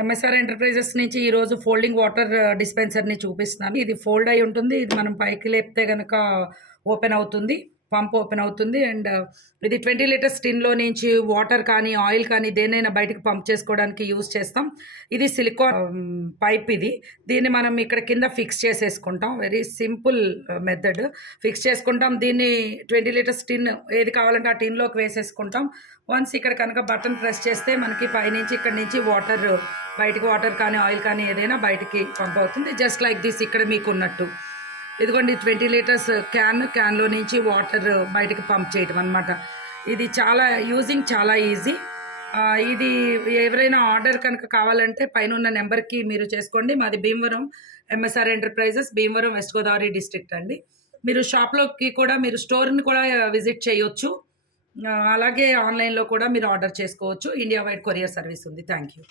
MSR enterprises నుంచి ఈరోజు folding water డిస్పెన్సర్ని చూపిస్తున్నాను. ఇది ఫోల్డ్ అయి ఉంటుంది. ఇది మనం పైకి లేపితే కనుక ఓపెన్ అవుతుంది, పంప్ ఓపెన్ అవుతుంది. అండ్ ఇది 20 లీటర్స్ టిన్లో నుంచి వాటర్ కానీ ఆయిల్ కానీ దేనైనా బయటకు పంప్ చేసుకోవడానికి యూజ్ చేస్తాం. ఇది సిలికాన్ పైప్. దీన్ని మనం ఇక్కడ కింద ఫిక్స్ చేసేసుకుంటాం. Very simple method. ఫిక్స్ చేసుకుంటాం. దీన్ని 20 లీటర్స్ టిన్ ఏది కావాలంటే ఆ టిన్లోకి వేసేసుకుంటాం. వన్స్ ఇక్కడ కనుక బటన్ ప్రెస్ చేస్తే మనకి పైనుంచి ఇక్కడ నుంచి వాటర్ బయటికి, వాటర్ కానీ ఆయిల్ కానీ ఏదైనా బయటికి పంప్ అవుతుంది. జస్ట్ లైక్ దిస్ ఇక్కడ మీకు ఉన్నట్టు. ఇదిగోండి 20 లీటర్స్ క్యాన్లో నుంచి వాటర్ బయటకు పంప్ చేయటం అనమాట. ఇది యూజింగ్ చాలా ఈజీ. ఇది ఎవరైనా ఆర్డర్ కనుక కావాలంటే పైన ఉన్న నెంబర్కి మీరు చేసుకోండి. మాది Bhimavaram MSR enterprises, Bhimavaram west Godavari district అండి. మీరు షాప్లోకి కూడా మీరు స్టోర్ని కూడా విజిట్ చేయొచ్చు. అలాగే ఆన్లైన్లో కూడా మీరు ఆర్డర్ చేసుకోవచ్చు. ఇండియా వైడ్ కొరియర్ సర్వీస్ ఉంది. Thank you.